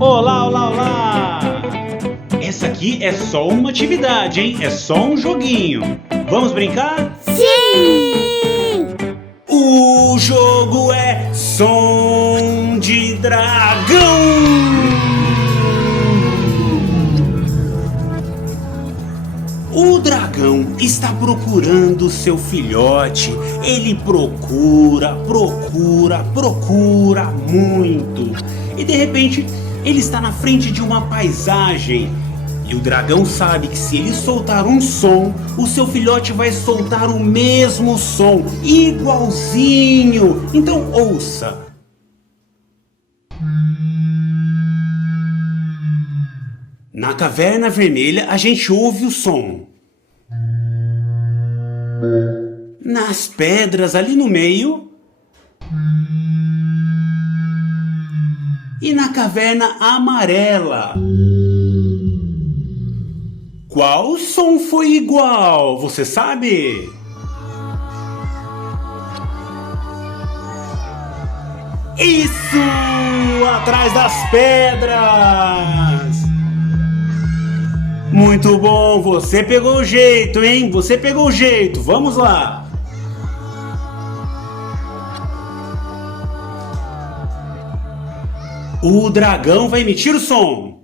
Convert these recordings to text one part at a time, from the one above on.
Olá, olá, olá! Essa aqui é só uma atividade, hein? É só um joguinho. Vamos brincar? Sim! O jogo é Som de Dragão! O dragão está procurando seu filhote. Ele procura muito. E de repente, ele está na frente de uma paisagem. E o dragão sabe que se ele soltar um som, o seu filhote vai soltar o mesmo som, igualzinho. Então ouça. Na caverna vermelha a gente ouve o som. Nas pedras ali no meio. E na caverna amarela. Qual som foi igual? Você sabe? Isso! Atrás das pedras! Muito bom, você pegou o jeito, hein? Você pegou o jeito, vamos lá! O dragão vai emitir o som.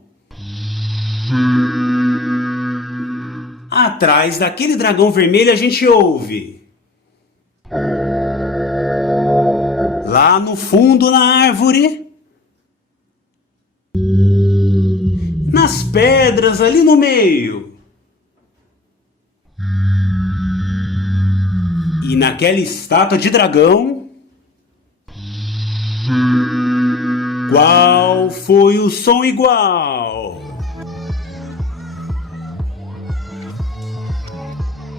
Atrás daquele dragão vermelho a gente ouve. Lá no fundo na árvore. Nas pedras ali no meio. E naquela estátua de dragão. Qual foi o som igual?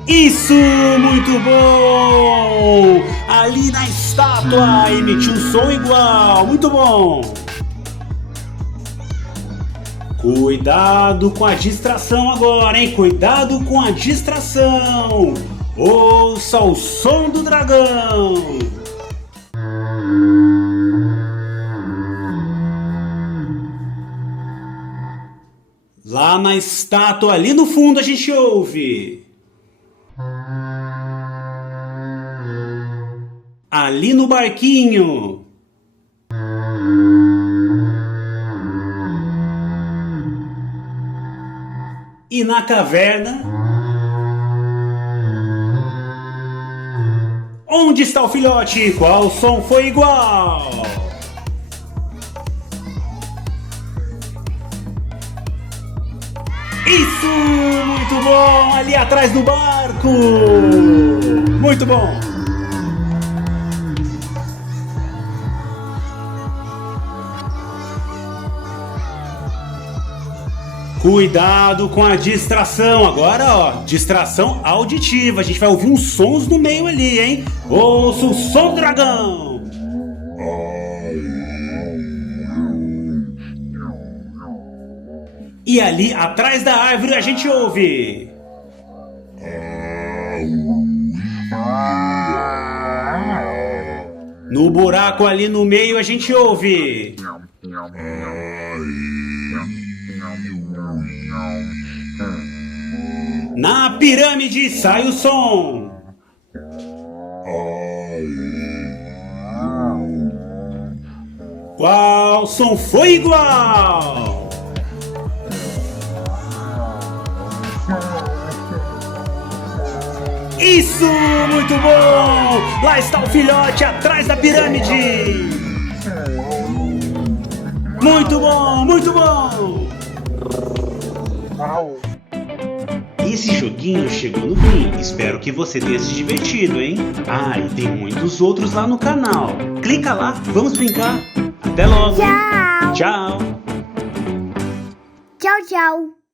Isso, muito bom! Ali na estátua emitiu um som igual, muito bom! Cuidado com a distração agora, hein? Cuidado com a distração! Ouça o som do dragão! Lá na estátua, ali no fundo, a gente ouve. Ali no barquinho. E na caverna. Onde está o filhote? Qual som foi igual? Isso! Muito bom! Ali atrás do barco! Muito bom! Cuidado com a distração. Agora, ó, distração auditiva. A gente vai ouvir uns sons no meio ali, hein? Ouça o som do dragão! E ali atrás da árvore a gente ouve. No buraco ali no meio a gente ouve. Na pirâmide sai o som. Qual som foi igual? Isso, muito bom! Lá está o filhote atrás da pirâmide. Muito bom, muito bom! Esse joguinho chegou no fim. Espero que você tenha se divertido, hein? Ah, e tem muitos outros lá no canal. Clica lá, vamos brincar. Até logo! Tchau! Tchau! Tchau, tchau!